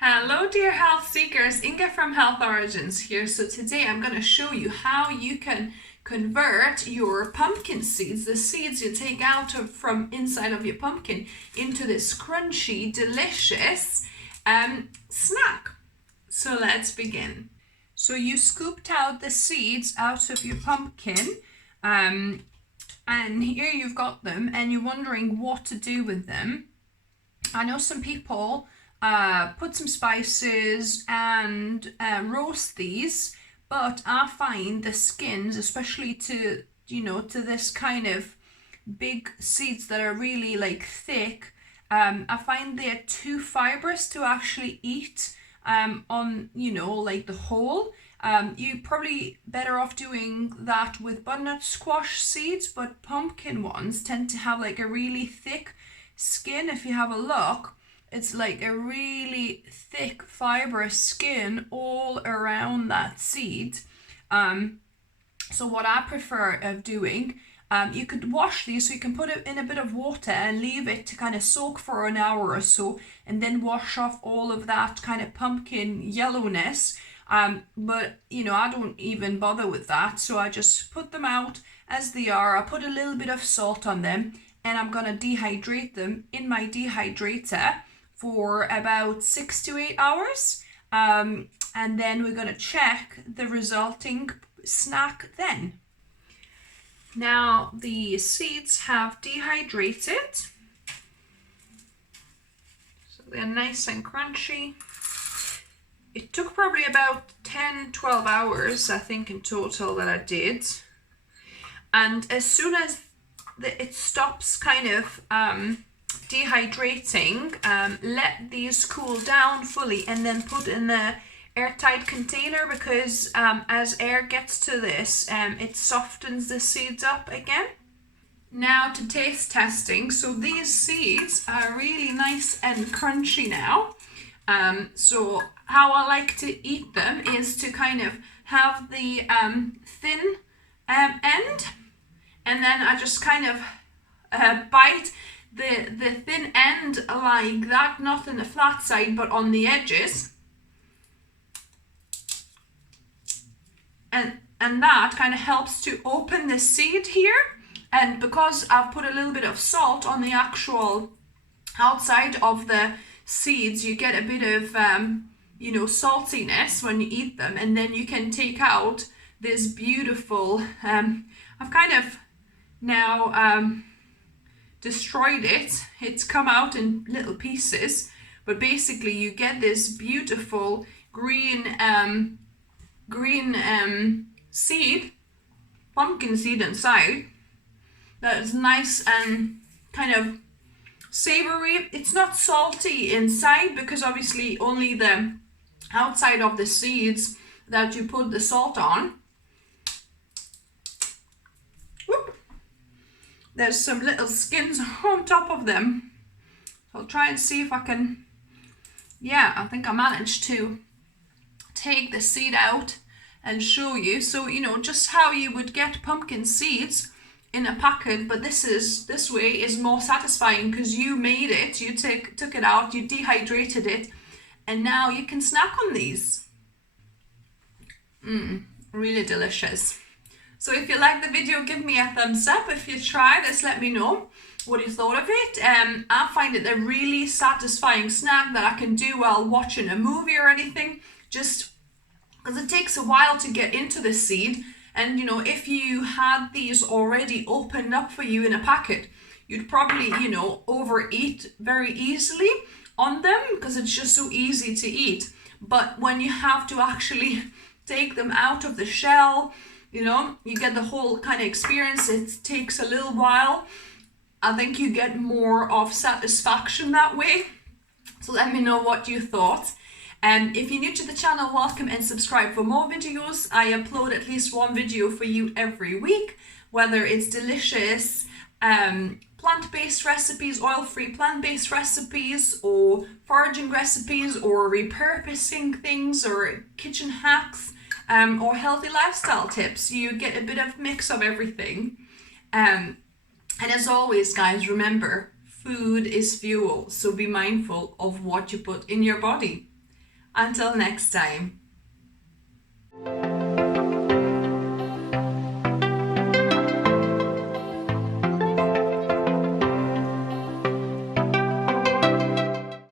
Hello dear health seekers, Inga from Health Origins here. So today I'm going to show you how you can convert your pumpkin seeds, the seeds you take out from inside of your pumpkin, into this crunchy, delicious snack. So let's begin. So you scooped out the seeds out of your pumpkin and here you've got them and you're wondering what to do with them. I know some people put some spices and roast these, but I find the skins, especially to this kind of big seeds that are really like thick, I find they're too fibrous to actually eat on like the whole. You're probably better off doing that with butternut squash seeds, but pumpkin ones tend to have like a really thick skin. If you have a look, it's like a really thick fibrous skin all around that seed. So what I prefer of doing, you could wash these, so you can put it in a bit of water and leave it to kind of soak for an hour or so, and then wash off all of that kind of pumpkin yellowness. But I don't even bother with that, so I just put them out as they are. I put a little bit of salt on them, and I'm gonna dehydrate them in my dehydrator for about 6 to 8 hours, and then we're going to check the resulting snack then. Now the seeds have dehydrated, so they're nice and crunchy. It took probably about 10-12 hours, I think, in total that I did. And as soon as it stops kind of dehydrating, let these cool down fully and then put in the airtight container, because as air gets to this, it softens the seeds up again. Now to taste testing. So these seeds are really nice and crunchy now. So how I like to eat them is to kind of have the thin end, and then I just kind of bite the thin end like that, not in the flat side but on the edges, and that kind of helps to open the seed here. And because I've put a little bit of salt on the actual outside of the seeds, you get a bit of saltiness when you eat them, and then you can take out this beautiful I've kind of now destroyed it. It's come out in little pieces, but basically you get this beautiful green seed, pumpkin seed inside, that is nice and kind of savoury. It's not salty inside because obviously only the outside of the seeds that you put the salt on. There's some little skins on top of them. I'll try and see if I can, I think I managed to take the seed out and show you. So, just how you would get pumpkin seeds in a packet, but this way is more satisfying because you made it, you took it out, you dehydrated it, and now you can snack on these. Really delicious. So if you like the video, give me a thumbs up. If you try this, let me know what you thought of it. I find it a really satisfying snack that I can do while watching a movie or anything, just because it takes a while to get into the seed. And if you had these already opened up for you in a packet, you'd probably overeat very easily on them because it's just so easy to eat. But when you have to actually take them out of the shell, you get the whole kind of experience. It takes a little while. I think you get more of satisfaction that way. So let me know what you thought. And if you're new to the channel, welcome and subscribe for more videos. I upload at least one video for you every week, whether it's delicious plant-based recipes, oil-free plant-based recipes, or foraging recipes, or repurposing things, or kitchen hacks, or healthy lifestyle tips. You get a bit of mix of everything. And as always, guys, remember, food is fuel, so be mindful of what you put in your body. Until next time.